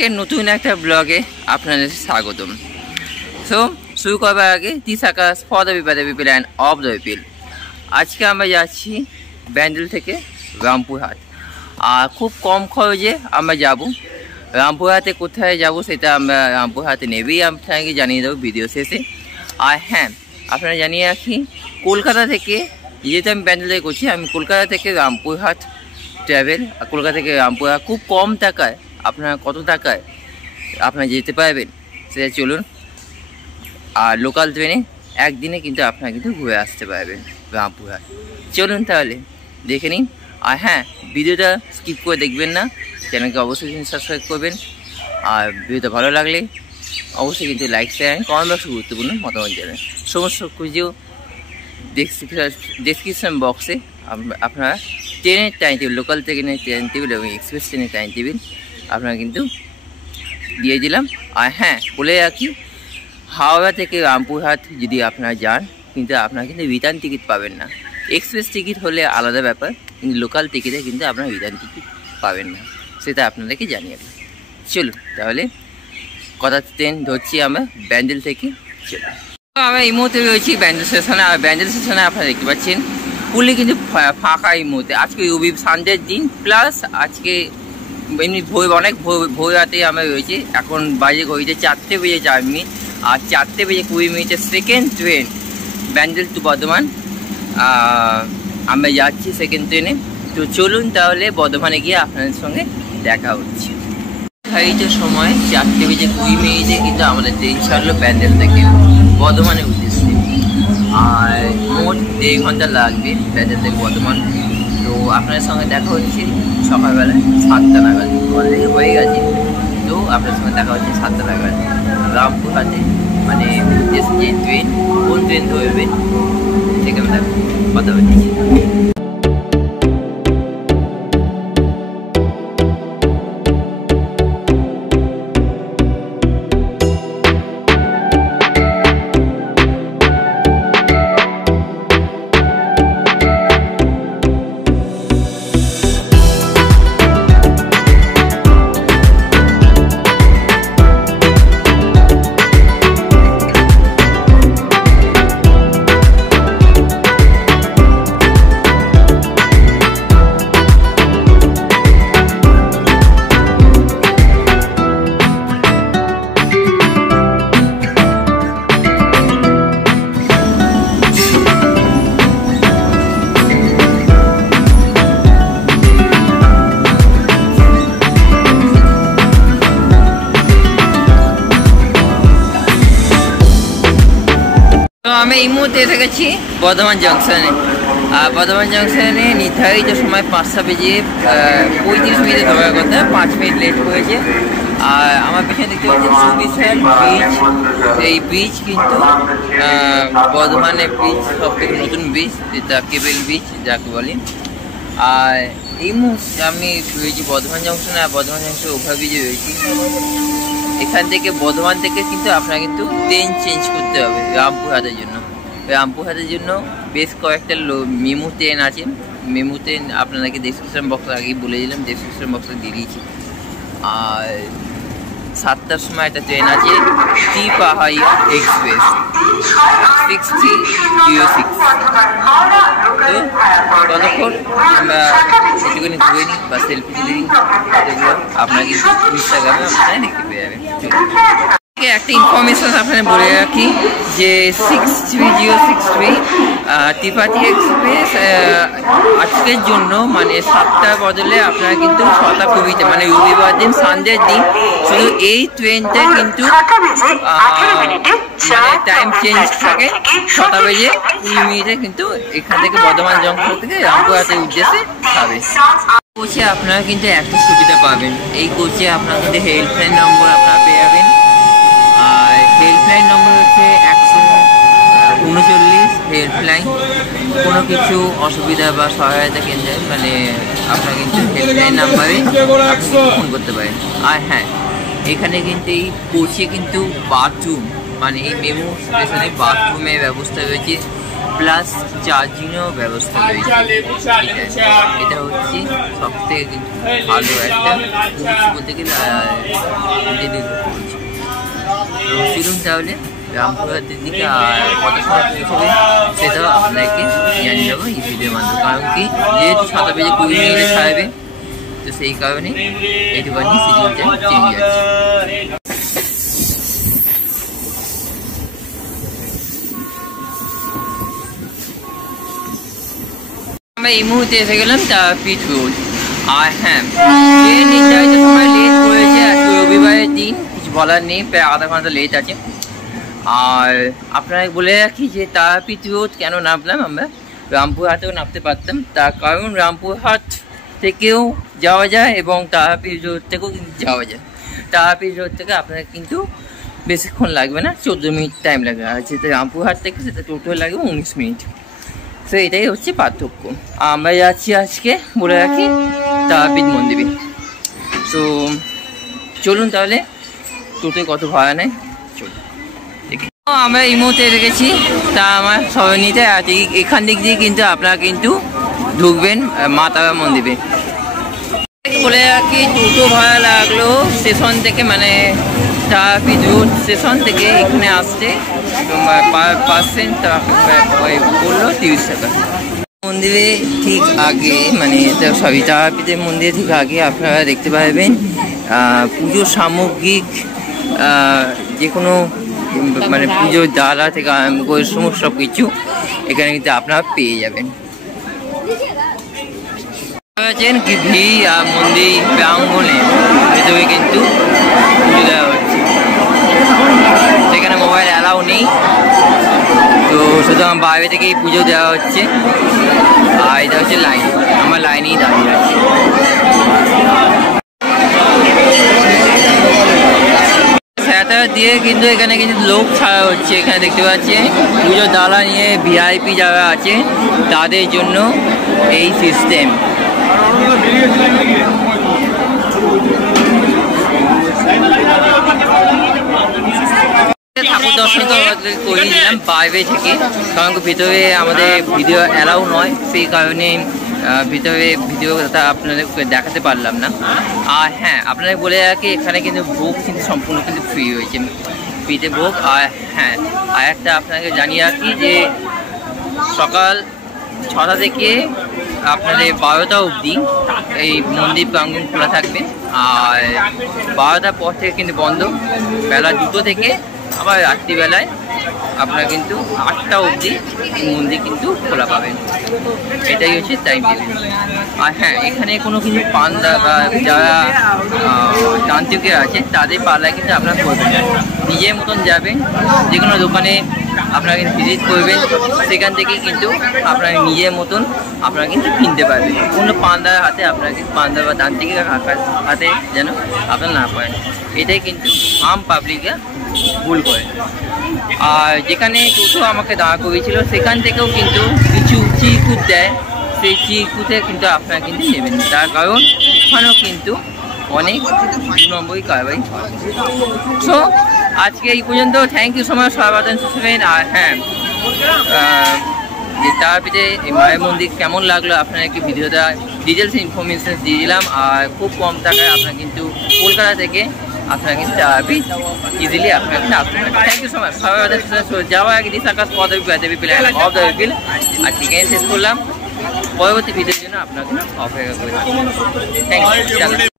আজকে নতুন একটা ব্লগে আপনাদের স্বাগতম। সো শুরু করবার আগে this Akash for the people and of the people. আজকে আমরা যাচ্ছি ব্যান্ডেল থেকে রামপুরহাট, আর খুব কম খরচে আমরা যাব। রামপুরহাটে কোথায় যাব সেটা আমরা রামপুরহাটে নেবেই আপনাকে জানিয়ে দেবো ভিডিও শেষে। আর হ্যাঁ, আপনারা জানিয়ে রাখি, কলকাতা থেকে যেহেতু আমি ব্যান্ডেল থেকে করছি, আমি কলকাতা থেকে রামপুরহাট ট্রাভেল, কলকাতা থেকে রামপুরহাট খুব কম টাকায়, আপনারা কত টাকায় আপনারা যেতে পারবেন সেটা চলুন। আর লোকাল ট্রেনে একদিনে কিন্তু আপনারা কিন্তু ঘুরে আসতে পারবেন রামপুরহাট। চলুন তাহলে দেখে নিন। আর হ্যাঁ, ভিডিওটা স্কিপ করে দেখবেন না, চ্যানেলকে অবশ্যই সাবস্ক্রাইব করবেন। আর ভিডিওটা ভালো লাগলে অবশ্যই কিন্তু লাইক শেয়ার কমেন্ট বক্সে গুরুত্বপূর্ণ মতামত জানাবেন। সমস্ত খুঁজেও ডেসক্রিপশন বক্সে আপনারা ট্রেনের টাইম টেবিল, লোকাল ট্রেনের টাইম টেবিল এবং এক্সপ্রেস ট্রেনের টাইম টেবিল আপনারা কিন্তু দিয়ে দিলাম। আর হ্যাঁ, বলে রাখি, হাওড়া থেকে রামপুরহাট যদি আপনারা যান, কিন্তু আপনারা কিন্তু রিটার্ন টিকিট পাবেন না। এক্সপ্রেস টিকিট হলে আলাদা ব্যাপার, কিন্তু লোকাল টিকিটে কিন্তু আপনারা রিটার্ন টিকিট পাবেন না, সেটা আপনাদেরকে জানিয়ে দেবো। চলুন তাহলে, কথা ট্রেন ধরছি আমরা ব্যান্ডেল থেকে। চলুন, আমরা এই মুহূর্তে রয়েছি ব্যান্ডেল স্টেশনে। আর ব্যান্ডেল স্টেশনে আপনারা দেখতে পাচ্ছেন পুলি কিন্তু ফাঁকা এই মুহূর্তে। আজকে রবি সানডের দিন, প্লাস আজকে এমনি অনেক ভোর রাতে আমরা রয়েছি। এখন বাজে ঘড়িতে 4টে বেজে 4 মিনিট, আর 4টে বেজে 20 মিনিটের second train Bandel to Bardhaman আমরা যাচ্ছি সেকেন্ড ট্রেনে। তো চলুন তাহলে বর্ধমানে গিয়ে আপনাদের সঙ্গে দেখা হচ্ছে। নির্ধারিত সময় 4টে বেজে 20 মিনিটে কিন্তু আমাদের ট্রেন ছাড়লো ব্যান্ডেল থেকে বর্ধমানের উদ্দেশ্যে। আর মোট 1.5 ঘন্টা লাগবে ব্যান্ডেল থেকে বর্ধমান। তো আপনার সঙ্গে দেখা হচ্ছে সকালবেলা 7টা নাগাদ, অলরেডি হয়ে গেছে। তো আপনার সঙ্গে দেখা হচ্ছে 7টা নাগাদ রামপুরহাটে, মানে উদ্দেশ্যে যে ট্রেন, কোন ট্রেন ধরবে সেখানে কথা বলছি। আমি এই মুহূর্তে এসে গেছি বর্ধমান জংশনে। আর বর্ধমান জংশনে নির্ধারিত সময় 5টা বেজে 35 মিনিটে ধরার কথা, 5 মিনিট লেট হয়েছে। আর আমার পেছনে দেখতে পাচ্ছেন সুবিশাল ব্রিজ। এই ব্রিজ কিন্তু বর্ধমানের ব্রিজ, সবথেকে নতুন ব্রিজ, যেটা কেবল ব্রিজ যাকে বলি। আর এই মুহূর্তে আমি রয়েছি বর্ধমান জংশনে। আর বর্ধমান জংশনে ওভারব্রিজে রয়েছি। এখান থেকে বর্ধমান থেকে কিন্তু আপনারা কিন্তু ট্রেন চেঞ্জ করতে হবে রামপুরহাটের জন্য। রামপুরহাটের জন্য বেশ কয়েকটা মেমু ট্রেন আছে। মেমু ট্রেন আপনাদেরকে ডেসক্রিপশন বক্সে আগেই বলে দিলাম, ডেসক্রিপশন বক্সে দিয়ে দিয়েছি। আর 7টার সময় একটা ট্রেন আছে ত্রিপাহাড়ি এক্সপ্রেস 6306। তো ততক্ষণ আমরা একটুখানি ঘুরে নিই বা সেলফি তুলে নিই, যেগুলো আপনারা কিন্তু ইনস্টাগ্রামে আপনারা দেখতে পেয়ে যাবেন। একটা ইনফরমেশন আপনারা বলে রাখি যে 63063 ত্রিপাঠী এক্সপ্রেস আজকের জন্য, মানে 7টার বদলে আপনারা কিন্তু 6টা 20তে, মানে রবিবার দিন সানডের দিন শুধু এই ট্রেনটা কিন্তু মানে টাইম চেঞ্জ থাকে। 6টা বেজে 20 মিনিটে কিন্তু এখান থেকে বর্ধমান জংশন থেকে রামপুরহাটের উদ্দেশ্যে যাবে। কোচে আপনারা কিন্তু একটা সুবিধা পাবেন, এই কোচে আপনারা কিন্তু হেল্পলাইন নম্বর আপনারা পেয়ে যাবেন। আর হেল্পলাইন নম্বর হচ্ছে 139 হেল্পলাইন। কোনো কিছু অসুবিধা বা সহায়তা কেন্দ্রে, মানে আপনারা কিন্তু হেল্পলাইন নাম্বারে ফোন করতে পারেন। আর হ্যাঁ, এখানে কিন্তু এই কোচে কিন্তু বাথরুম, মানে এই মেমু স্টেশনে বাথরুমের ব্যবস্থা রয়েছে। প্লাস চার্জিংও ব্যবস্থা রয়েছে। এটা হচ্ছে সব থেকে কিন্তু ভালো একটা বলতে গেলে তো চলুন তাহলে রামপুরহাটের দিকে আর কত সময় পৌঁছবে সেটাও আপনাকে জানিয়ে দেবো এই ভিডিওর মাধ্যমে। কারণ কি যেহেতু 7টা বেজে 20 মিনিটে ছাড়বে, তো সেই কারণে একটুখানি সিডিউলটা চেঞ্জ আছে। আমরা এই মুহূর্তে এসে গেলাম তারাপীঠ রোড। আর হ্যাঁ, ট্রেন নির্ধারিত সময় লেট করেছে, আজকে রবিবারের দিন, কিছু বলার নেই, প্রায় আধা ঘন্টা লেট আছে। আর আপনাকে বলে রাখি যে তারাপীঠ রোড কেন নামলাম, আমরা রামপুরহাটেও নামতে পারতাম, তার কারণ রামপুরহাট থেকেও যাওয়া যায় এবং তারাপীঠ রোড থেকেও কিন্তু যাওয়া যায়। তারাপীঠ রোড থেকে আপনার কিন্তু বেশিক্ষণ লাগবে না, 14 মিনিট টাইম লাগবে, আর যেটা রামপুরহাট থেকে সেটা টোটাল লাগবে 19 মিনিট। তো এটাই হচ্ছে পার্থক্য। আমরা যাচ্ছি আজকে বলে রাখি তারাপীঠ মন্দিরে। তো চলুন তাহলে টোটোয় কত ভাড়া নেয় চলুন। আমরা এই মুহূর্তে গেছি তা আমার সরণিতে, আর এখান দিক দিয়ে কিন্তু আপনারা কিন্তু ঢুকবেন মা তারা মন্দিরে। বলে রাখি টোটো ভাড়া লাগলো স্টেশন থেকে, মানে তারাপীঠ রোড স্টেশন থেকে এখানে আসতে পার পার্সেন্ট বললো 30 টাকা। মন্দিরে ঠিক আগে, মানে সরি তারাপীঠের মন্দিরে ঠিক আগে আপনারা দেখতে পাবেন পুজোর সামগ্রিক যে কোনো মানে পুজোর ডালা থেকে আরম্ভ করে সমস্ত সব কিছু এখানে কিন্তু আপনারা পেয়ে যাবেন। কি ভিড়, আর মন্দির প্রাঙ্গণে ভেতরে কিন্তু পুজো দেওয়া হচ্ছে। সেখানে মোবাইল অ্যালাউ নেই, তো সুতরাং বাইরে থেকেই পুজো দেওয়া হচ্ছে। আর এটা হচ্ছে লাইন, আমার লাইনেই দাঁড়িয়ে আছে। সেটা দিয়ে কিন্তু এখানে কিন্তু লোক ছাড়া হচ্ছে। এখানে দেখতে পাচ্ছেন পুজোর ডালা নিয়ে ভিআইপি যারা আছে তাদের জন্য এই সিস্টেম। ঠাকুর দর্শন করে নিলাম বাইরে থেকে, কারণ ভিতরে আমাদের ভিডিও অ্যালাউ নয়, সেই কারণে ভিতরে ভিডিওটা আপনাদেরকে দেখাতে পারলাম না। আর হ্যাঁ, আপনাদের বলে রাখি এখানে কিন্তু ভোগ কিন্তু সম্পূর্ণ কিন্তু ফ্রি হয়েছে, ফ্রিতে ভোগ। আর হ্যাঁ, আর একটা আপনাকে জানিয়ে রাখি যে সকাল 6টা থেকে আপনাদের 12টা অবধি এই মন্দির প্রাঙ্গণ খোলা থাকবে, আর 12টার পর থেকে কিন্তু বন্ধ। বেলা 2টো থেকে আবার রাত্রিবেলায় আপনারা কিন্তু 8টা অবধি মন্দির কিন্তু খোলা পাবেন। এটাই হচ্ছে টাইম টেবিল। আর হ্যাঁ, এখানে কোনো কিছু পান্ডা বা যারা তান্ত্রিকের আছে তাদের পাল্লায় কিন্তু আপনারা করবেন না, নিজের মতন যাবেন, যে কোনো দোকানে আপনারা কিন্তু ভিজিট করবেন, সেখান থেকেই কিন্তু আপনারা নিজের মতন আপনারা কিন্তু কিনতে পারবেন। কোনো পান্ডার হাতে আপনারা কিন্তু পান্ডা বা তান্ত্রিকের হাতে যেন আপনারা না পারেন, এটাই কিন্তু আম পাবলিকরা ভুল করে। আর যেখানে টোটো আমাকে দাঁড়া করেছিল সেখান থেকেও কিন্তু কিছু চিরকুট দেয়, সেই চিরকুটে কিন্তু আপনারা কিন্তু নেবেন, তার কারণ ওখানেও কিন্তু অনেক 2 নম্বরই কারবারি হয়। সো আজকে এই পর্যন্ত, থ্যাংক ইউ সো মাচ সবাই শুনবেন। আর হ্যাঁ, যে তারাপীঠে এই মায়ের মন্দির কেমন লাগলো আপনাকে ভিডিওটা ডিটেলস ইনফরমেশন দিয়ে দিলাম। আর খুব কম টাকায় আপনারা কিন্তু কলকাতা থেকে আপনারা কিন্তু তারাপীঠ ইজিলি আপনারা কিন্তু আসতে পারেন। থ্যাংক ইউ সো মাচ সবাই যাওয়ার আগে দিস আকাশ পদ পিল অফ দ্য পিল। আর ঠিকানা শেষ করলাম, পরবর্তী ভিডিওর জন্য আপনাকে অপেক্ষা করে। Thank you.